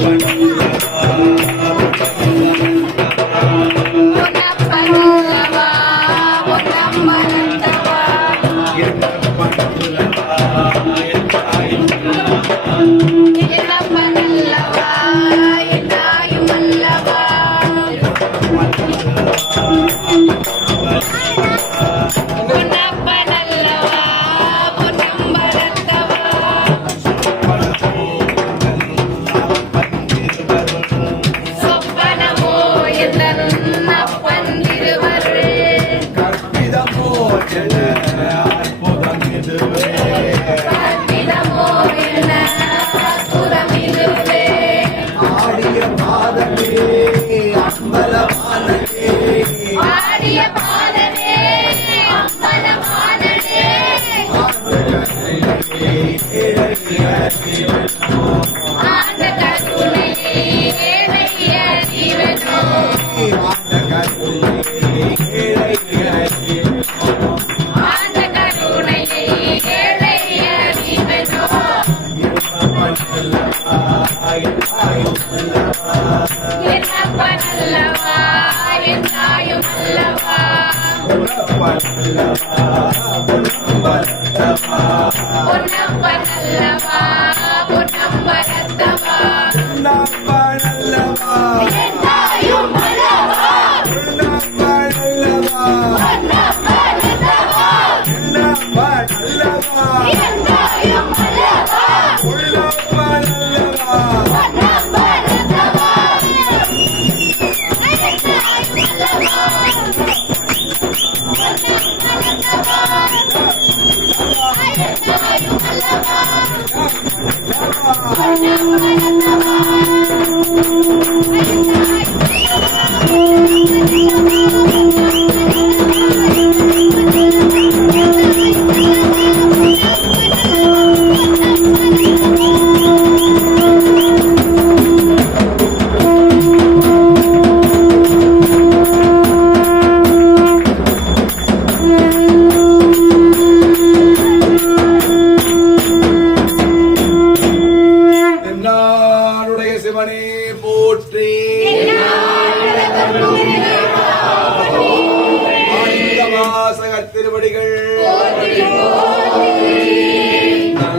关你呀、啊。ஆடிய பாதமே அம்பலமானனே ஆண்ட கருணையை ஏழைய ஜீவனோ ஆண்ட ஏழைய ஜீவனோ அல்லவா பொன்னப்பனல்லவா பொன்னம்பலத்தவா Thank you. திருவடிகள்